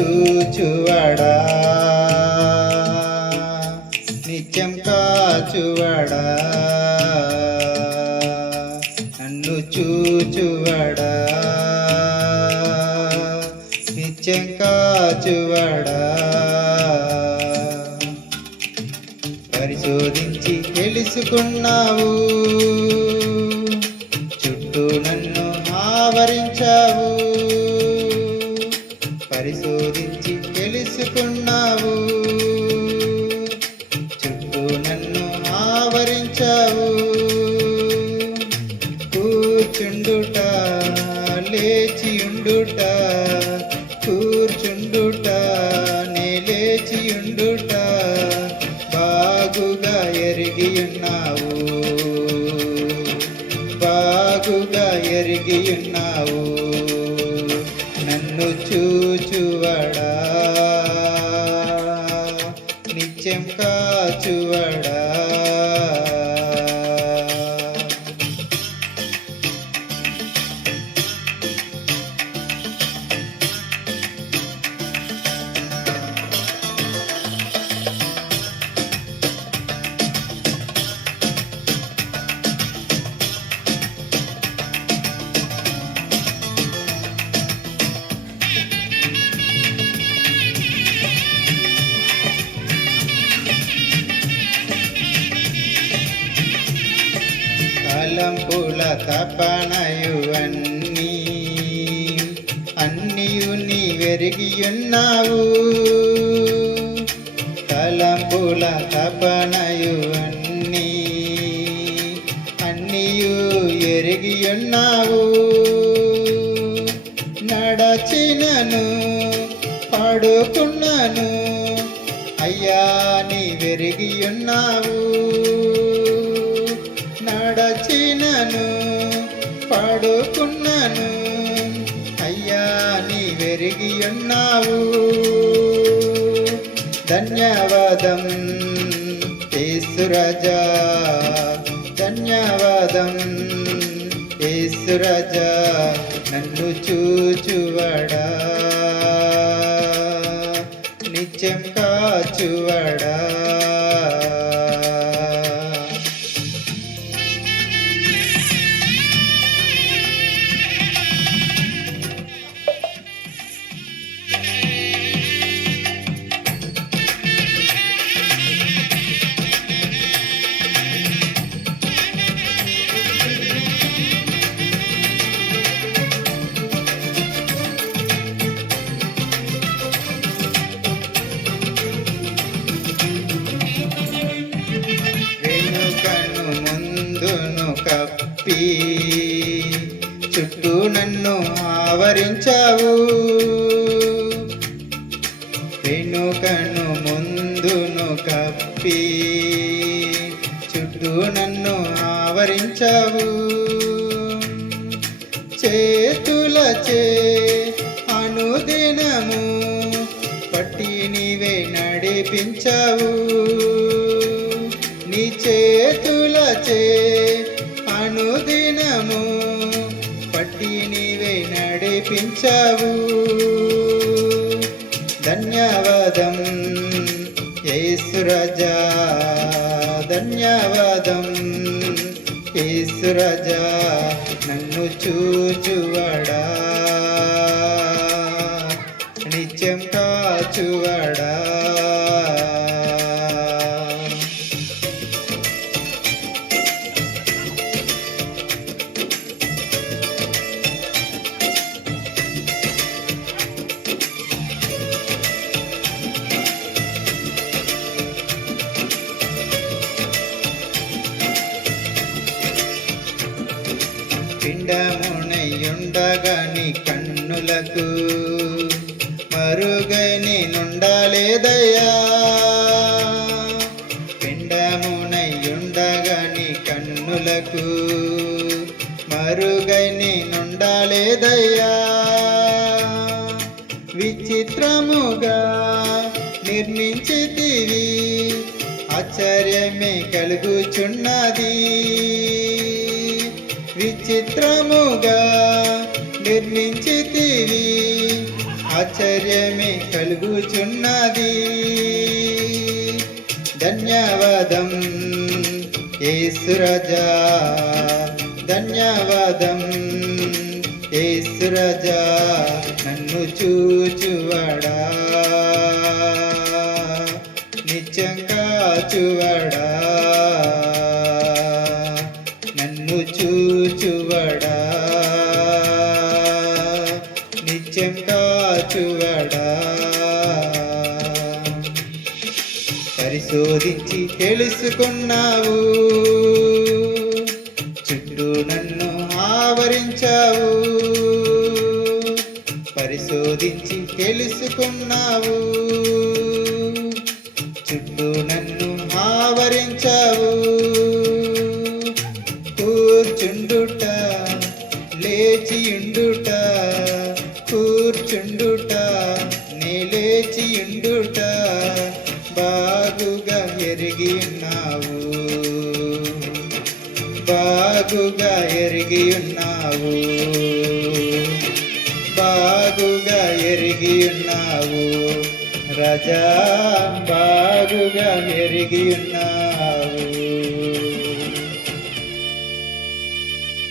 చూచువడా? నిత్యం కాచువడా? నన్ను చూచువడా? నిత్యం కాచువడా? పరిశోధించి తెలుసుకున్నావు. ఎరిగియున్నావు. బాగుగా ఎరిగి ఉన్నావు నన్ను చూచువడా. నిత్యం కా తపణయువన్నీ అన్నీయుని అన్నియు నీ వెరిగియున్నావు తలంపుల తపణయువన్నీ అన్నియు ఎరిగియున్నావు. నడచినను పడుకున్నాను అయ్యా నీ వెరిగియున్నావు పాడుకున్నాను అయ్యా నీ వెరిగి ఉన్నావు. ధన్యవాదం ఏసురజా ధన్యవాదం ఏసురజా నన్ను చూచువడా. నిత్యం కాచువడా. చుట్టూ నన్ను ఆవరించావు. వెనుకను ముందును కప్పి చుట్టూ నన్ను ఆవరించావు. చేతులచే అనుదినము పట్టి నీవే నడిపించావు. నీ చేతులచే నడిపించావు ధన్యవాదం ఏసురజా ధన్యవాదం ఏసురజా నన్ను చూచువడా. పిండమునయుండగని కన్నులకు మరుగని నుండలేదయ్యా పిండమునయుండగని కన్నులకు మరుగని నుండలేదయ్యా విచిత్రముగా నిర్మించితివి ఆశ్చర్యమే కలుగుచున్నది. విచిత్రముగా నిర్మించితివి. ఆశ్చర్యమే కలుగుచున్నది. ధన్యవాదం యేసురాజా ధన్యవాదం యేసురాజా నన్ను చూచువడా? నిత్యం కాచువడా పరిశోధించి తెలుసుకున్నావు. చుట్టూ నన్ను ఆవరించావు. పరిశోధించి తెలుసుకున్నావు. చుట్టూ నన్ను ఆవరించావు. కూర్చుండుట లేచియుండుట కూర్చుండుట నీ లేచియుండుట. బాగుగా ఎరిగి ఉన్నావు బాగుగా ఎరిగి ఉన్నావు బాగుగా ఎరిగి ఉన్నావు రజా బాగుగా ఎరిగి ఉన్నావు